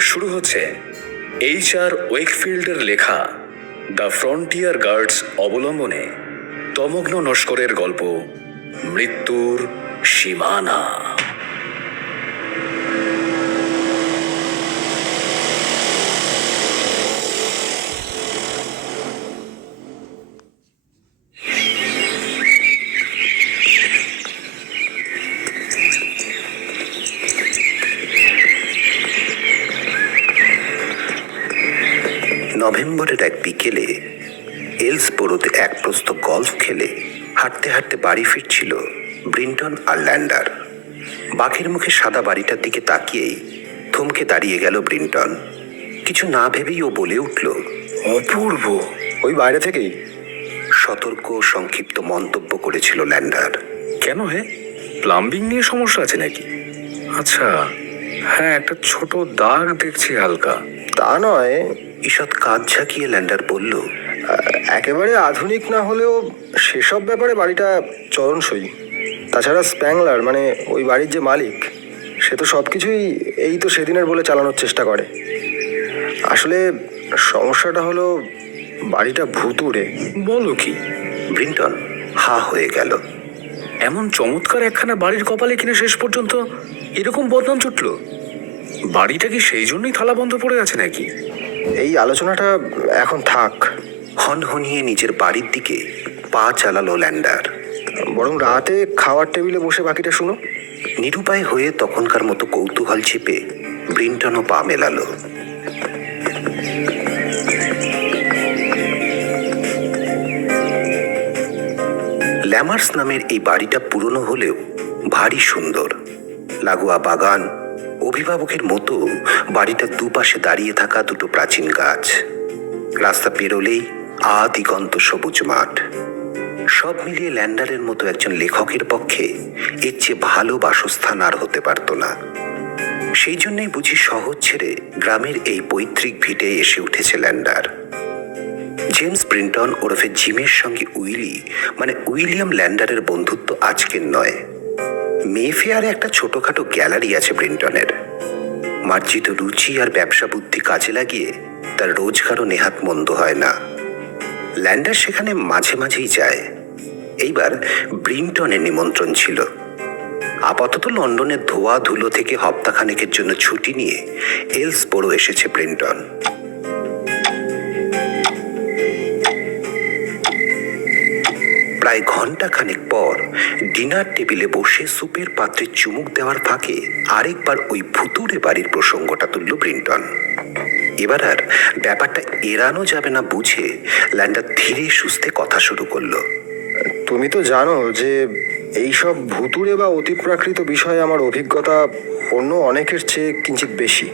শুরু হচ্ছে H R ওয়েকফিল্ডের লেখা দ্য ফ্রন্টিয়ার গার্ডস অবলম্বনে তমগ্ন নস্করের গল্প, মৃত্যুর সীমানা। নভেম্বরের এক বিকেলে এলসবোরোতে এক প্রস্ত গলফ খেলে হাঁটতে হাঁটতে বাড়ি ফিরছিল ব্রিন্টন আর ল্যান্ডার। বাঘের মুখে সাদা বাড়িটার দিকে তাকিয়েই থমকে দাঁড়িয়ে গেল ব্রিন্টন। কিছু না ভেবেই ও বলে উঠল অপূর্ব। ওই বাইরে থেকেই। সতর্ক সংক্ষিপ্ত মন্তব্য করেছিল ল্যান্ডার। কেন হে? প্লাম্বিং নিয়ে সমস্যা আছে নাকি? আচ্ছা হ্যাঁ একটা ছোট দাগ দেখছি হালকা। তা নয় ঈষৎ কাঁধ ঝাঁকিয়ে ল্যান্ডার বলল একেবারে আধুনিক না হলেও সেসব ব্যাপারে বাড়িটা চরণসই তাছাড়া স্প্যাংলার মানে ওই বাড়ির যে মালিক সে তো সব কিছুই এই তো সেদিনের বলে চালানোর চেষ্টা করে। আসলে সমস্যাটা হলো বাড়িটা ভুতুড়ে। বলো কি? ব্রিন্টন হা হয়ে গেল। এমন চমৎকার একখানা বাড়ির কপালে কিনে শেষ পর্যন্ত এরকম বদনাম চুটল? বাড়িটা কি সেই জন্যই থালা বন্ধ পড়ে আছে নাকি? এই আলোচনাটা এখন থাক। হনহনিয়ে নিজের বাড়ির দিকে পা চালালো ল্যান্ডার। বরং রাতে খাওয়ার টেবিলে বসে বাকিটা শুনো। নিরুপায় হয়ে তখনকার মতো কৌতূহল চেপে ব্রিন্টনও পা মেলালো। ল্যামার্স নামের এই বাড়িটা পুরনো হলেও ভারী সুন্দর। লাগোয়া বাগান অভিভাবকের মতো বাড়িটার দুপাশে দাঁড়িয়ে থাকা দুটো প্রাচীন গাছ। রাস্তা পেরোলেই আদিগন্ত সবুজ মাঠ। সব মিলিয়ে ল্যান্ডারের মতো একজন লেখকের পক্ষে এর চেয়ে ভালো বাসস্থান আর হতে পারত না। সেই জন্যই বুঝি শহর ছেড়ে গ্রামের এই পৈতৃক ভিটে এসে উঠেছে ল্যান্ডার। জেমস প্রিন্টন ওরফে জিমের সঙ্গে উইলি মানে উইলিয়াম ল্যান্ডারের বন্ধুত্ব আজকের নয়। মেফেয়ারে একটা ছোটখাটো গ্যালারি আছে ব্রিন্টনের। মার্জিত রুচি আর ব্যবসা বুদ্ধি কাজে লাগিয়ে তার রোজগারও নেহাত মন্দ হয় না। ল্যান্ডার সেখানে মাঝে মাঝেই যায়। এইবার ব্রিন্টনের নিমন্ত্রণ ছিল। আপাতত লন্ডনের ধোয়া ধুলো থেকে হপ্তাখানেকের জন্য ছুটি নিয়ে এলসবোরো এসেছে ব্রিন্টন। প্রায় ঘণ্টা খানেক পর ডিনার টেবিলে বসে সুপের পাত্রে চুমুক দেওয়ার ফাঁকে আরেকবার ওই ভুতুরে বাড়ির প্রসঙ্গটা তুলল ব্রিন্টন। এবার আর ব্যাপারটা এড়ানো যাবে না বুঝে ল্যান্ডার ধীরে সুস্থে কথা শুরু করল। তুমি তো জানো যে এইসব ভুতুড়ে বা অতিপ্রাকৃত বিষয়ে আমার অভিজ্ঞতা অন্য অনেকের চেয়ে কিঞ্চিত বেশি।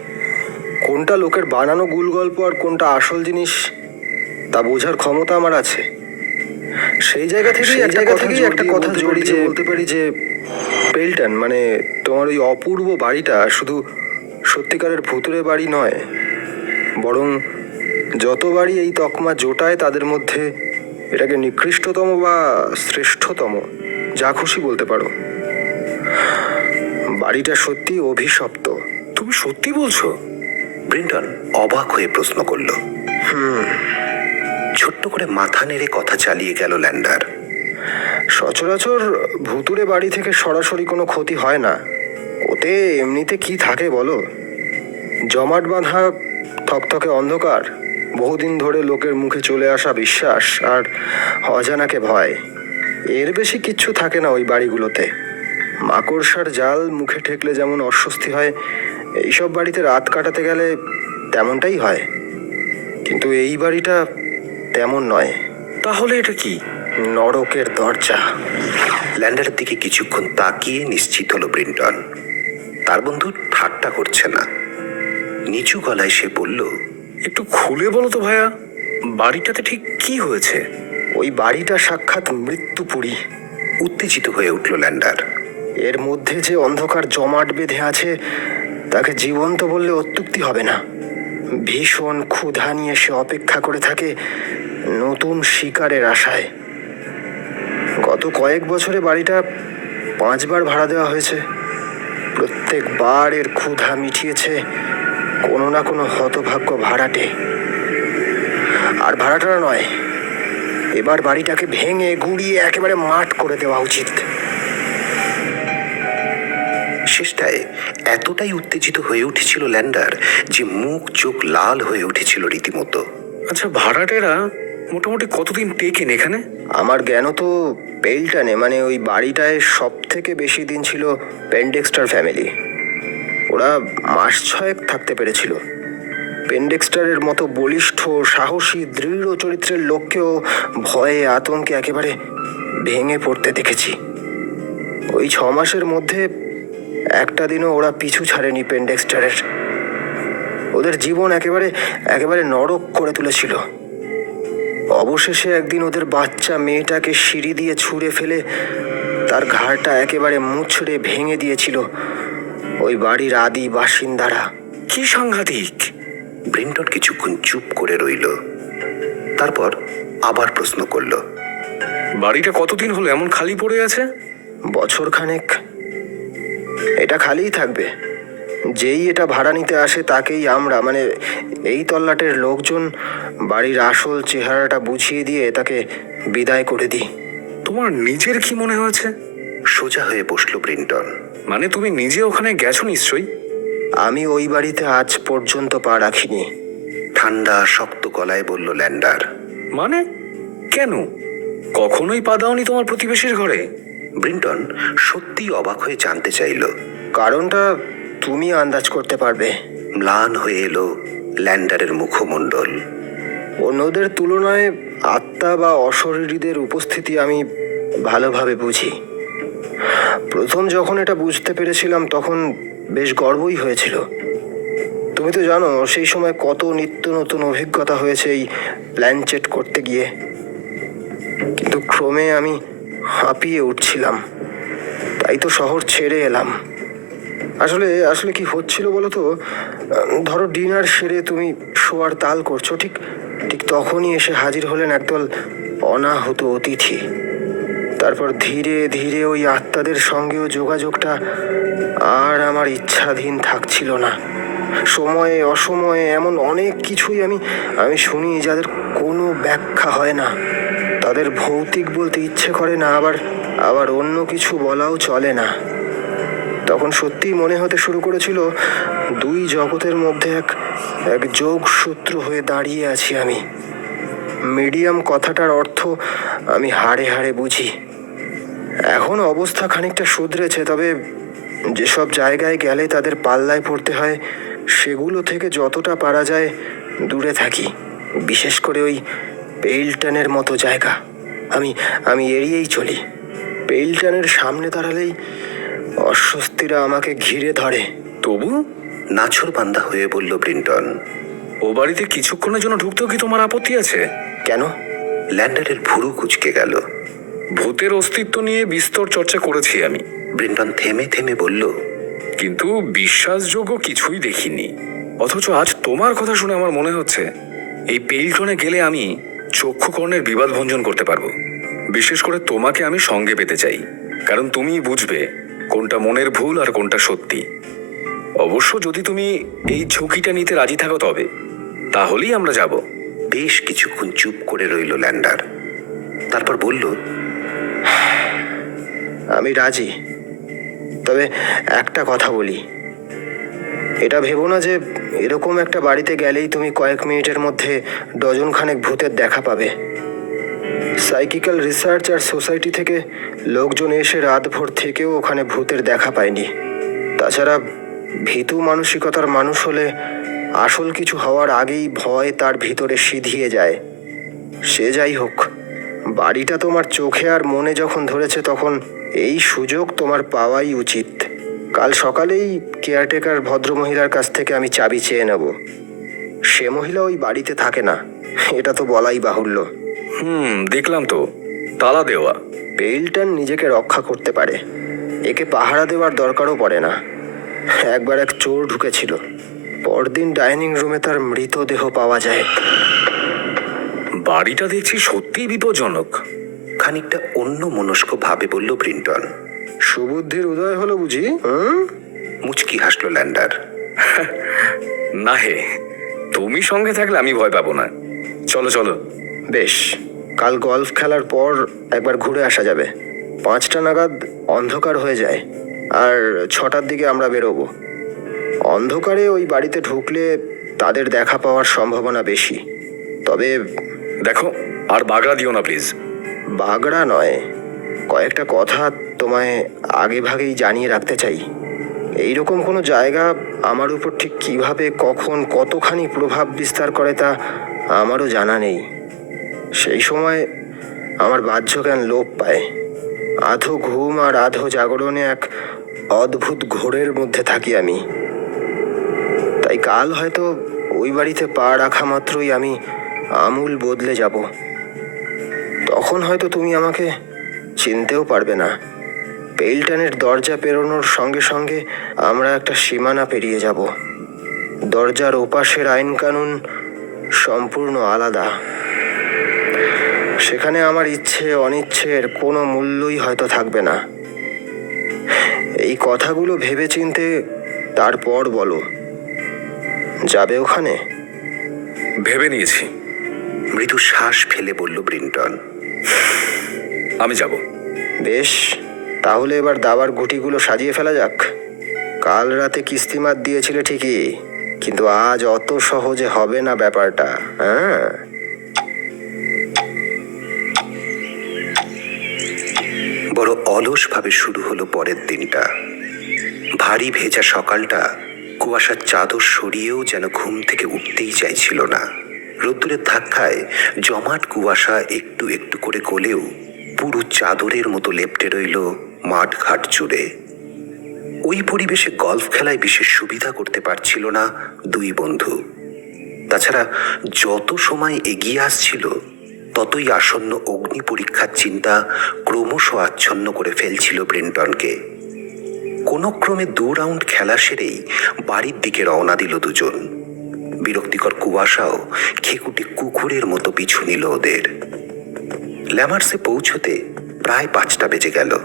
কোনটা লোকের বানানো গুল গল্প আর কোনটা আসল জিনিস তা বোঝার ক্ষমতা আমার আছে। সেই জায়গা থেকে সেই জায়গা থেকেই একটা কথা জড়িয়ে বলতে পারি যে পেলটন মানে তোমার ওই অপূর্ব বাড়িটা শুধু সত্যিকারের ভুতুরে বাড়ি নয় বরং যত বাড়ি এই তকমা জোটায় তাদের মধ্যে এটাকে নিকৃষ্টতম বা শ্রেষ্ঠতম যা খুশি বলতে পারো। বাড়িটা সত্যি অভিশপ্ত। তুমি সত্যি বলছো? ব্রিন্টন অবাক হয়ে প্রশ্ন করল। ছোট্ট করে মাথা নেড়ে কথা চালিয়ে গেল ল্যান্ডার। সচরাচর ভুতুরে বাড়ি থেকে সরাসরি কোনো ক্ষতি হয় না। ওতে এমনিতে কি থাকে বলো? জমাট বাঁধা, থকথকে অন্ধকার, বহুদিন ধরে লোকের মুখে চলে আসা বিশ্বাস আর অজানাকে ভয়। এর বেশি কিচ্ছু থাকে না ওই বাড়িগুলোতে। মাকড়সার জাল মুখে ঠেকলে যেমন অস্বস্তি হয়, এইসব বাড়িতে রাত কাটাতে গেলে তেমনটাই হয়। কিন্তু এই বাড়িটা তেমন নয়। তাহলে এটা কি? নরকের দরজা। ল্যান্ডারের দিকে কিছুক্ষণ তাকিয়ে নিশ্চিত হলো ব্রিন্টন। তার বন্ধু ঠাট্টা করছে না। নিচু গলায় সে বলল একটু খুলে বলো তো ভাইয়া বাড়িটাতে ঠিক কি হয়েছে? ওই বাড়িটা সাক্ষাৎ মৃত্যুপুরী উত্তেজিত হয়ে উঠল ল্যান্ডার। এর মধ্যে যে অন্ধকার জমাট বেঁধে আছে তাকে জীবন্ত বললে অত্যুক্তি হবে না। ভীষণ ক্ষুধা নিয়ে সে অপেক্ষা করে থাকে। নতুন শিকারের আশায়। গত কয়েক বছরে বাড়িটা পাঁচবার ভাড়া দেওয়া হয়েছে। প্রত্যেকবার এর ক্ষুধা মিটিয়েছে কোনো না কোনো হতভাগ্য ভাড়াটে। আর ভাড়াটারা নয়, এবার বাড়িটাকে ভেঙে গুড়িয়ে একেবারে মাঠ করে দেওয়া উচিত। শেষটায় এতটাই উত্তেজিত হয়ে উঠেছিল ল্যান্ডার যে মুখ চোখ লাল হয়ে উঠেছিল রীতিমতো। আচ্ছা ভাড়াটেরা মোটামুটি কতদিন টেকেন এখানে? আমার জ্ঞান তো পেলটানে মানে ওই বাড়িটায় সব থেকে বেশি দিন ছিল পেন্ডেক্সটার ফ্যামিলি। ওরা মাস ছয়েক থাকতে পেরেছিল। পেন্ডেক্সটারের মতো বলিষ্ঠ, সাহসী, দৃঢ় চরিত্রের লোককেও ভয়ে আতঙ্কে একেবারে ভেঙে পড়তে দেখেছি। ওই ছ মাসের মধ্যে একটা দিনও ওরা পিছু ছাড়েনি পেন্ডেক্সটারের। ওদের জীবন একেবারে একেবারে নরক করে তুলেছিল। অবশেষে একদিন ওদের বাচ্চা মেয়েটাকে সিঁড়ি দিয়ে ছুঁড়ে ফেলে তার ঘাড়টা একেবারে মুছড়ে ভেঙে দিয়েছিল ওই বাড়ির আদি বাসিন্দারা। কি সাংঘাতিক? ব্রিন্টন কিছুক্ষণ চুপ করে রইল। তারপর আবার প্রশ্ন করল বাড়িটা কতদিন হলো? এমন খালি পড়ে আছে? বছর খানেক এটা খালিই থাকবে। যেই এটা ভাড়া নিতে আসে তাকেই আমরা মানে এই তল্লাটের লোকজন বাড়ির আসল চেহারাটা বুঝিয়ে দিয়ে তাকে বিদায় করে দিই। তোমার নিজের কি মনে হয়েছে? সোজা হয়ে বসল ব্রিন্টন। মানে তুমি নিজে ওখানে গেছো নিশ্চয়ই? আমি ওই বাড়িতে আজ পর্যন্ত পা রাখিনি। ঠান্ডা শক্ত গলায় বলল ল্যান্ডার। মানে? কেন? কখনোই পা দাওনি তোমার প্রতিবেশীর ঘরে? ব্রিন্টন সত্যি অবাক হয়ে জানতে চাইল। কারণটা তুমি আন্দাজ করতে পারবে। ম্লান হয়ে এলো ল্যান্ডারের মুখমণ্ডল। অন্যদের তুলনায় আত্মা বা অশরীরীদের উপস্থিতি আমি ভালোভাবে বুঝি। প্রথম যখন এটা বুঝতে পেরেছিলাম তখন বেশ গর্বই হয়েছিল। তুমি তো জানো সেই সময় কত নিত্য নতুন অভিজ্ঞতা হয়েছে এই প্ল্যানচেট করতে গিয়ে। কিন্তু ক্রমে আমি হাঁপিয়ে উঠছিলাম। তাই তো শহর ছেড়ে এলাম। আসলে আসলে কি হচ্ছিল বলো তো? ধরো ডিনার সেরে তুমি শোয়ার তাল করছ, ঠিক ঠিক তখনই এসে হাজির হলেন একদল অনাহত অতিথি। তারপর ধীরে ধীরে ওই আত্মাদের সঙ্গেও যোগাযোগটা আর আমার ইচ্ছাধীন থাকছিল না। সময়ে, অসময়ে এমন অনেক কিছুই আমি আমি শুনি যাদের কোনো ব্যাখ্যা হয় না। তাদের ভৌতিক বলতে ইচ্ছে করে না, আবার আবার অন্য কিছু বলাও চলে না। তখন সত্যিই মনে হতে শুরু করেছিল, দুই জগতের মধ্যে এক এক যোগসূত্র হয়ে দাঁড়িয়ে আছি আমি। মিডিয়াম কথাটার অর্থ আমি হাড়ে হাড়ে বুঝি। এখন অবস্থা খানিকটা শুধরেছে, তবে যেসব জায়গায় গেলে তাদের পাল্লায় পড়তে হয়, সেগুলো থেকে যতটা পারা যায় দূরে থাকি। বিশেষ করে ওই পেইলটনের মতো জায়গা। আমি আমি এড়িয়েই চলি। পেইলটনের সামনে দাঁড়ালেই অস্বস্তিরা আমাকে ঘিরে ধরে। তবু নাছর বান্দা হয়ে বলল ব্রিন্টন ও বাড়িতে কিছুক্ষণের জন্য ঢুকতেও কি তোমার আপত্তি আছে? কেন? ল্যান্ডারের ভুরু কুচকে গেল। ভূতের অস্তিত্ব নিয়ে বিস্তর চর্চা করেছি আমি। ব্রিন্টন থেমে থেমে বলল কিন্তু বিশ্বাসযোগ্য কিছুই দেখিনি। অথচ আজ তোমার কথা শুনে আমার মনে হচ্ছে এই পেইলটনে গেলে আমি চক্ষুকর্ণের বিবাদ ভঞ্জন করতে পারব। বিশেষ করে তোমাকে আমি সঙ্গে পেতে চাই কারণ তুমিই বুঝবে কোনটা মনের ভুল আর কোনটা সত্যি। অবশ্য যদি তুমি এই ঝুঁকিটা নিতে রাজি থাকো তবে, তাহলেই আমরা যাব। বেশ কিছুক্ষণ চুপ করে রইল ল্যান্ডার। তারপর বলল, আমি রাজি। তবে একটা কথা বলি। এটা ভেবো না যে এরকম একটা বাড়িতে গেলেই তুমি কয়েক মিনিটের মধ্যে ডজন খানেক ভূতের দেখা পাবে। সাইকিক্যাল রিসার্চ আর সোসাইটি থেকে লোকজন এসে রাতভর থেকেও ওখানে ভূতের দেখা পায়নি। তাছাড়া ভীতু মানসিকতার মানুষ হলে আসল কিছু হওয়ার আগেই ভয় তার ভিতরে সিধিয়ে যায়। সে যাই হোক, বাড়িটা তোমার চোখে আর মনে যখন ধরেছে তখন এই সুযোগ তোমার পাওয়াই উচিত। কাল সকালেই কেয়ারটেকার ভদ্রমহিলার কাছ থেকে আমি চাবি চেয়ে নেব। সে মহিলা ওই বাড়িতে থাকে না, এটা তো বলাই বাহুল্য। হুম দেখলাম তো। তালা দেওয়া। পেইলটন নিজেকে রক্ষা করতে পারে। একে পাহারা দেওয়ার দরকারও পড়ে না। একবার এক চোর ঢুকেছিল। পরদিন ডাইনিং রুমে তার মৃতদেহ পাওয়া যায়। বাড়িটা দেখছি সত্যিই বিপজ্জনক। খানিকটা অন্য মনস্ক ভাবে বলল ব্রিন্টন। সুবুদ্ধির উদয় হলো বুঝি? হুম? মুচকি হাসলো ল্যান্ডার। না হে তুমি সঙ্গে থাকলে আমি ভয় পাবো না। চলো চলো। বেশ। কাল গলফ খেলার পর একবার ঘুরে আসা যাবে। পাঁচটা নাগাদ অন্ধকার হয়ে যায় আর ছটার দিকে আমরা বেরোবো। অন্ধকারে ওই বাড়িতে ঢুকলে তাদের দেখা পাওয়ার সম্ভাবনা বেশি। তবে দেখো আর বাগড়া দিও না প্লিজ বাগড়া নয় কয়েকটা কথা তোমায় আগে ভাগেই জানিয়ে রাখতে চাই। এইরকম কোনো জায়গা আমার উপর ঠিক কীভাবে কখন কতখানি প্রভাব বিস্তার করে তা আমারও জানা নেই। সেই সময় আমার বাহ্য জ্ঞান লোপ পায়। আধো ঘুম আর আধো জাগরণে এক অদ্ভুত ঘোরের মধ্যে থাকি আমি। তাই কাল হয়তো ওই বাড়িতে পা রাখা মাত্রই আমি আমূল বদলে যাব। তখন হয়তো তুমি আমাকে চিনতেও পারবে না। পেইলটানের দরজা পেরোনোর সঙ্গে সঙ্গে আমরা একটা সীমানা পেরিয়ে যাব। দরজার ওপাশের আইন কানুন সম্পূর্ণ আলাদা। সেখানে আমার ইচ্ছে অনিচ্ছের কোনো মূল্যই হয়তো থাকবে না। এই কথাগুলো ভেবে চিনতে তারপর বলো। যাবে ওখানে? ভেবে নিয়েছি। মৃদু শ্বাস ফেলে বলল ব্রিন্টন। আমি যাব। বেশ তাহলে এবার দাবার গুটিগুলো সাজিয়ে ফেলা যাক। কাল রাতে কিস্তিমাত দিয়েছিলে ঠিকই কিন্তু আজ অত সহজে হবে না ব্যাপারটা হ্যাঁ? অলসভাবে শুরু হলো পরের দিনটা। ভারী ভেজা সকালটা কুয়াশার চাদর সরিয়েও যেন ঘুম থেকে উঠতেই চাইছিল না। রোদ্দুরের ধাক্কায় জমাট কুয়াশা একটু একটু করে গলেও পুরো চাদরের মতো লেপটে রইল মাঠ ঘাট জুড়ে। ওই পরিবেশে গলফ খেলায় বিশেষ সুবিধা করতে পারছিল না দুই বন্ধু। তাছাড়া যত সময় এগিয়ে আসছিল ততই আসন্ন অগ্নি পরীক্ষার চিন্তা ক্রমশ আচ্ছন্ন করে ফেলছিল ব্রেন্টনকে। কোনো ক্রমে দু রাউন্ড খেলা সেরেই বাড়ির দিকে রওনা দিল দুজন। বিরক্তিকর কুয়াশাও খেকুটি কুকুরের মতো পিছু নিল ওদের। ল্যামার্সে পৌঁছতে প্রায় পাঁচটা বেজে গেল।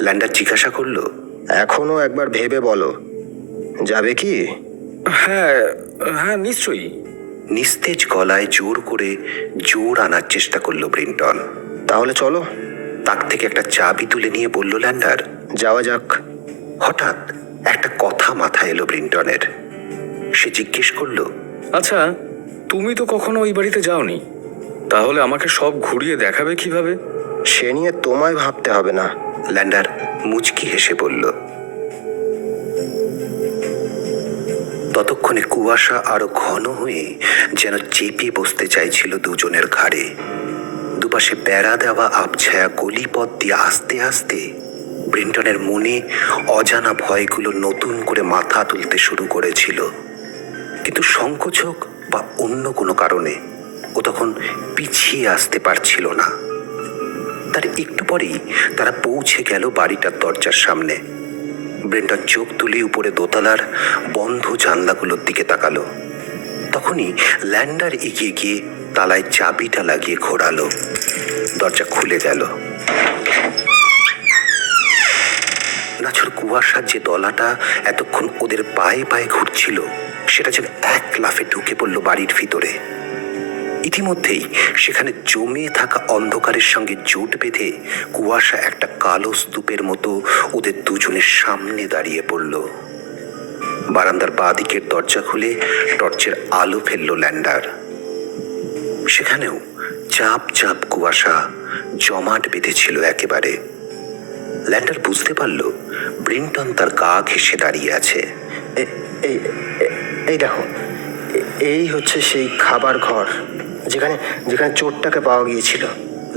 ল্যান্ডার জিজ্ঞাসা করল এখনও একবার ভেবে বলো। যাবে কি? হ্যাঁ হ্যাঁ নিশ্চয়ই। নিস্তেজ গলায় জোর করে জোর আনার চেষ্টা করল ব্রিন্টন। তাহলে চলো তাক থেকে একটা চাবি তুলে নিয়ে বলল ল্যান্ডার যাওয়া যাক। হঠাৎ একটা কথা মাথায় এলো ব্রিন্টনের। সে জিজ্ঞেস করল আচ্ছা তুমি তো কখনো ওই বাড়িতে যাওনি। তাহলে আমাকে সব ঘুরিয়ে দেখাবে কীভাবে? সে নিয়ে তোমায় ভাবতে হবে না। ল্যান্ডার মুচকি হেসে বলল ততক্ষণে কুয়াশা আরও ঘন হয়ে যেন চেপে বসতে চাইছিল দুজনের ঘাড়ে। দুপাশে বেড়া দেওয়া আবছায়া গলিপথ দিয়ে আস্তে আস্তে ব্রিন্টনের মনে অজানা ভয়গুলো নতুন করে মাথা তুলতে শুরু করেছিল। কিন্তু সংকোচক বা অন্য কোনো কারণে ও তখন পিছিয়ে আসতে পারছিল না। তার একটু পরেই তারা পৌঁছে গেল বাড়িটার দরজার সামনে। ব্রেন্টন চোখ তুলে উপরে দোতলার বন্ধ জানলাগুলোর দিকে তাকালো। তখনই ল্যান্ডার এগিয়ে গিয়ে তালায় চাবিটা লাগিয়ে ঘোরালো। দরজা খুলে গেল। নাছর কুয়াশার যে দলাটা এতক্ষণ ওদের পায়ে পায়ে ঘুরছিল, সেটা যেন এক লাফে ঢুকে পড়ল বাড়ির ভিতরে। ইতিমধ্যেই সেখানে জমে থাকা অন্ধকারের সঙ্গে জোট বেঁধে কুয়াশা একটা কালো স্তূপের মতো ওদের দুজনের সামনে দাঁড়িয়ে পড়ল। বারান্দার বা দিকের দরজা খুলে টর্চের আলো ফেলল ল্যান্ডার। সেখানেও চাপ চাপ কুয়াশা জমাট বেঁধেছিল একেবারে। ল্যান্ডার বুঝতে পারল, ব্রিন্টন তার গা ঘেসে দাঁড়িয়ে আছে। এই দেখো এই হচ্ছে সেই খাবার ঘর। যেখানে যেখানে চোরটাকে পাওয়া গিয়েছিল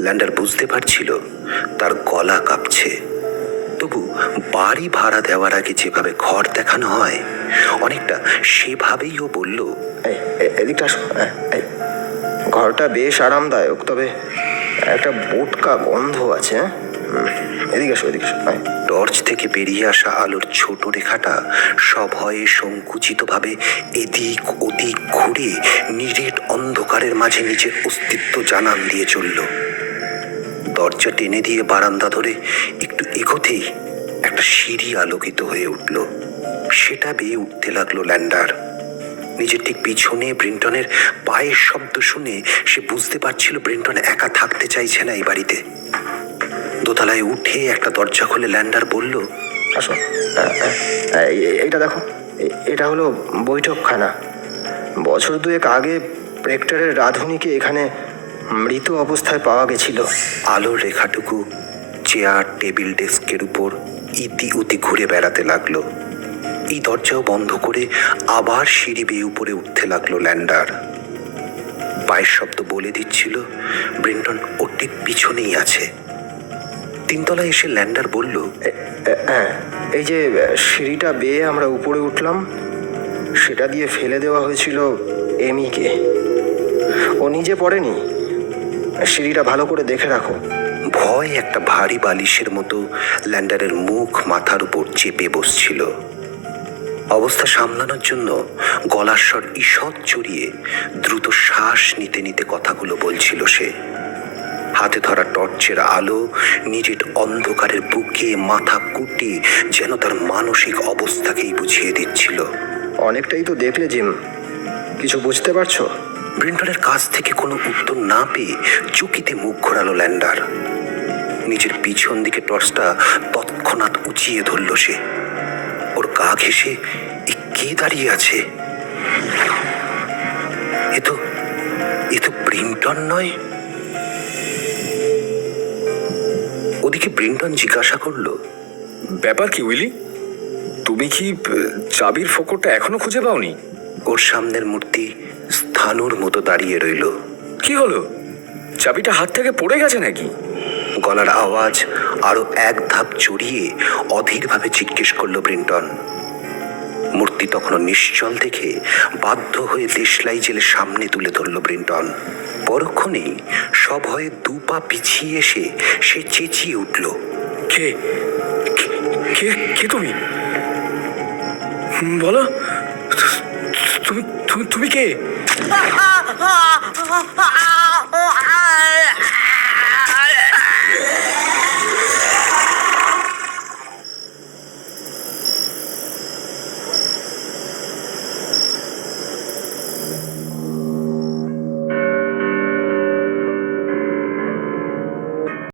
ল্যান্ডার বুঝতে পারছিল, তার গলা কাঁপছে তবু বাড়ি ভাড়া দেওয়ার আগে যেভাবে ঘর দেখানো হয়, অনেকটা সেভাবেই ও বলল এদিকটা। ঘরটা বেশ আরামদায়ক, তবে একটা বোটকা গন্ধ আছে হ্যাঁ? এদিকে আসো, এদিকে হ্যাঁ। টর্চ থেকে বেরিয়ে আসা আলোর ছোট রেখাটা সভয়ে সংকুচিতভাবে এদিক ওদিক ঘুরে নিরেট অন্ধকারের মাঝে নিজের অস্তিত্ব জানান দিয়ে চলল। দরজা টেনে দিয়ে বারান্দা ধরে একটু এগোতেই একটা সিঁড়ি আলোকিত হয়ে উঠল। সেটা বেয়ে উঠতে লাগল ল্যান্ডার। নিজের ঠিক পিছনে ব্রিন্টনের পায়ের শব্দ শুনে সে বুঝতে পারছিল ব্রিন্টন একা থাকতে চাইছে না এই বাড়িতে। দোতলায় উঠে একটা দরজা খুলে ল্যান্ডার বলল আসো। এইটা দেখো। এটা হলো বৈঠকখানা। বছর দুয়েক আগে প্রেক্টরের রাধুনিকে এখানে মৃত অবস্থায় পাওয়া গেছিল। আলোর রেখাটুকু চেয়ার টেবিল ডেস্কের উপর ইতি উতি ঘুরে বেড়াতে লাগল। এই দরজাও বন্ধ করে আবার সিঁড়ি বেয়ে উপরে উঠতে লাগল ল্যান্ডার। পায়ের শব্দ বলে দিচ্ছিল ব্রিন্টন ওর ঠিক পিছনেই আছে। তিনতলায় এসে ল্যান্ডার বলল হ্যাঁ এই যে সিঁড়িটা বেয়ে আমরা উপরে উঠলাম সেটা দিয়ে ফেলে দেওয়া হয়েছিল এমিকে। ও নিজে পড়েনি। সিঁড়িটা ভালো করে দেখে রাখো। ভয় একটা ভারী বালিশের মতো ল্যান্ডারের মুখ মাথার উপর চেপে বসছিল। অবস্থা সামলানোর জন্য গলার স্বর ঈষৎ চড়িয়ে দ্রুত শ্বাস নিতে নিতে কথাগুলো বলছিল সে। হাতে ধরা টর্চের আলো নিজের অন্ধকারের বুকে মাথা কুটি যেন তার মানসিক অবস্থাকেই বুঝিয়ে দিচ্ছিল। অনেকটাই তো দেখলে জিম। কিছু বুঝতে পারছ? ব্রিন্টনের কাছ থেকে কোনো উত্তর না পেয়ে চুকিতে মুখ ঘোরালো ল্যান্ডার। নিজের পিছন দিকে টর্চটা তৎক্ষণাৎ উঁচিয়ে ধরল সে। ওর গা ঘেসে এ কে দাঁড়িয়ে আছে? এ তো এ তো ব্রিন্টন নয়? ওদিকে ব্রিন্টন জিজ্ঞাসা করল, ব্যাপার কি উইলি? তুমি কি চাবির ফোকরটা এখনও খুঁজে পাওনি? ওর সামনের মূর্তি স্থানুর মতো দাঁড়িয়ে রইল। কি হলো? চাবিটা হাত থেকে পড়ে গেছে নাকি? গলার আওয়াজ আরও এক ধাপ চড়িয়ে অধীরভাবে জিজ্ঞেস করল ব্রিন্টন মূর্তি তখনও নিশ্চল দেখে বাধ্য হয়ে দেশলাই জেলে সামনে তুলে ধরল ব্রিন্টন পরক্ষণেই সভয়ে দু পা পিছিয়ে এসে সে চেঁচিয়ে উঠল। কে? কে- কে? কে তুমি? হুম, বলো তুমি তুমি তুমি কে?